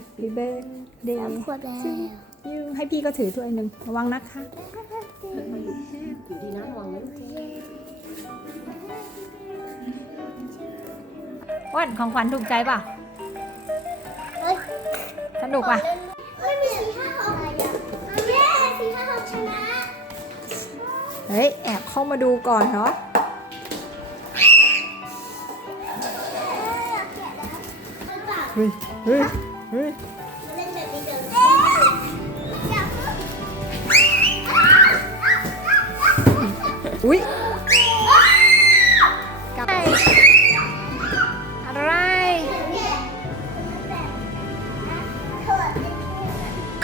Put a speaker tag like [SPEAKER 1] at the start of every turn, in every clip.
[SPEAKER 1] Happy birthday
[SPEAKER 2] สามขวบแล้ว
[SPEAKER 1] to you ให้พี่ก็ถือถ้วยหนึ่งระวังนะคะ
[SPEAKER 3] อยู่ดีนะระวังนะ
[SPEAKER 1] ว่านของขวัญถูกใจป่ะ
[SPEAKER 2] เฮ้ย
[SPEAKER 1] สนุกป่ะ
[SPEAKER 2] เฮ้ยมีสี่ห้าหกอะไรอะเย้สี่ห้าหกชนะ
[SPEAKER 1] เฮ้ย แอบเข้ามาดูก่อนเนาะเฮ้ย เฮ้ย เฮ้ย
[SPEAKER 2] เล่นแบบนี้เดิม
[SPEAKER 1] อุ้ยกับอะไร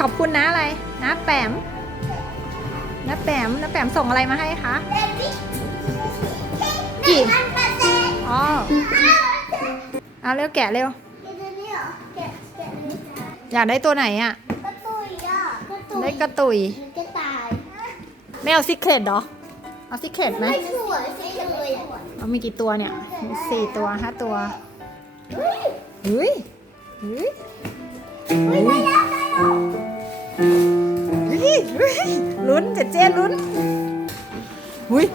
[SPEAKER 1] ขอบคุณนะอะไรนะแปมนะแปมนะแปมส่งอะไรมาให้คะกี่อ๋อเอาเร็วแกะเร็ว อยากได้ตัวไหนอะ
[SPEAKER 2] กระตุยอะกระตุย
[SPEAKER 1] ได้กระตุย
[SPEAKER 2] มันกระต่าย
[SPEAKER 1] ไม่เอาซิเครตเหรอเอาซิเครตไหม
[SPEAKER 2] ไม่สวยสิเลยอะ
[SPEAKER 1] เอามีกี่ตัวเนี่ยมีสี่ตัวห้าตัว
[SPEAKER 2] เฮ้ย
[SPEAKER 1] เฮ้ยเฮ้ย
[SPEAKER 2] เฮ้ยได้แล้วได้แล้ว
[SPEAKER 1] เฮ้ยเฮ้ยลุ้นเจเจลุ้นหุ้ย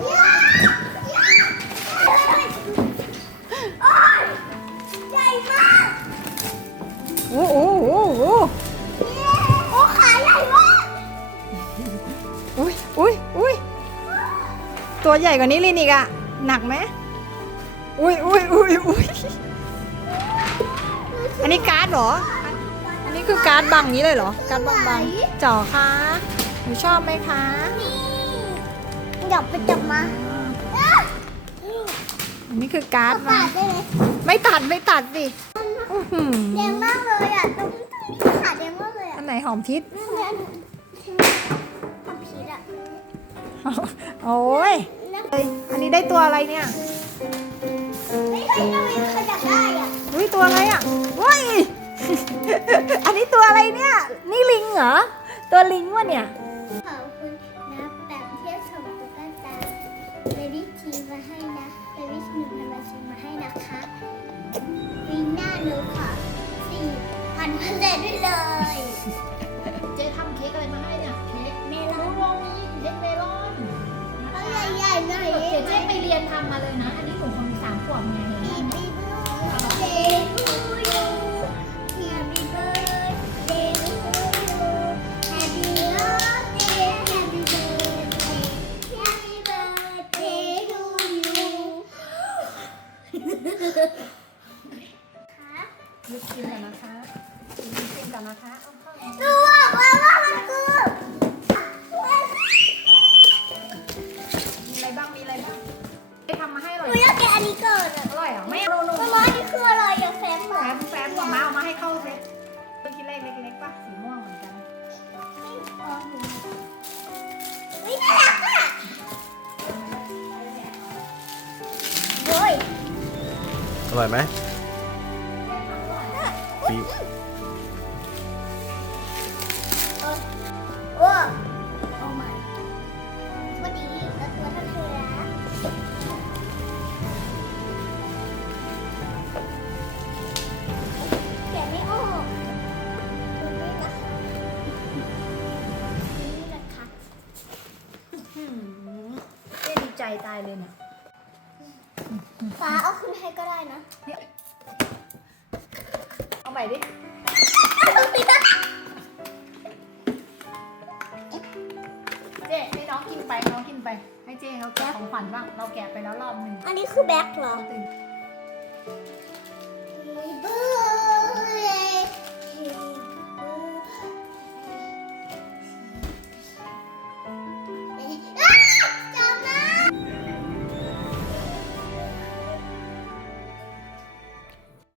[SPEAKER 1] ตัวใหญ่กว่านี้ลินอีกอะหนักไหมอุ้ยอุ้ยอุ้ยอุ้ยอันนี้การ์ดเหรอ อันนี้คือการ์ดบังนี้เลยเหรอ การ์ดบังบังจ่อคะหนูชอบไหมคะ
[SPEAKER 2] นี่อยากไปจับมา
[SPEAKER 1] อันนี้คือการ์ด
[SPEAKER 2] ปา
[SPEAKER 1] มา
[SPEAKER 2] ดได้ไหม
[SPEAKER 1] ไม่ตัดไม่ตัดสิอื้อหือ
[SPEAKER 2] แดงมากเลยอะตรงนี้ขาแดงมากเลยอะ
[SPEAKER 1] อันไหนหอมพิษ
[SPEAKER 2] นั่นทำผิดอะ
[SPEAKER 1] โอ้ย
[SPEAKER 2] นั่น
[SPEAKER 1] เอ้ยอันนี้ได้ตัวอะไรเนี่ย
[SPEAKER 2] ไม่เคยทำไมขยับได้อะ
[SPEAKER 1] อุ้ยตัวอะไรอะเว้ย อันนี้ตัวอะไรเนี่ย นี่ลิงเหรอ ตัวลิงวะเนี่ย
[SPEAKER 2] ขอบคุณนะแบบเทียบส่งตุ๊กตาเบบี้ทีมาให้นะเบบี้หนึ่งพันบาทมาให้นะคะปีหน้าหนูขอสี่พันเปอร์เซ็นต์ด้วยเลย
[SPEAKER 3] ให
[SPEAKER 2] ญ่ๆหน่อย
[SPEAKER 3] เจ๊เจ๊ไปเรียนทำมาเลยนะ อันนี้หนูคนสามขวบไง
[SPEAKER 2] Happy birthday to you Happy birthday to you Happy birthday Happy birthday Happy birthday to you ค่ะ
[SPEAKER 1] ลูกกินก่อนนะคะกินก่อนนะคะเอาเข้า ให้เข้าเซ็ตเป็นกินเล็กเล็กๆป่ะสีม่วงเหมือนกัน
[SPEAKER 2] วิน่ารักอะโอ้ย
[SPEAKER 4] อร่อยไหมปี
[SPEAKER 2] โอ้
[SPEAKER 1] ตายเลยเนี่ย
[SPEAKER 2] ฟ้าเอาขึ้นให้ก็ได้นะ
[SPEAKER 1] เอาใหม่ดิเจ๊ให้น้องกินไปน้องกินไป ให้เจ๊เขาแกะของขวัญบ้าง เราแกะไปแล้วรอบหนึ่ง
[SPEAKER 2] อันนี้คือแบ็คเหรอ
[SPEAKER 1] ตื่น
[SPEAKER 2] Happy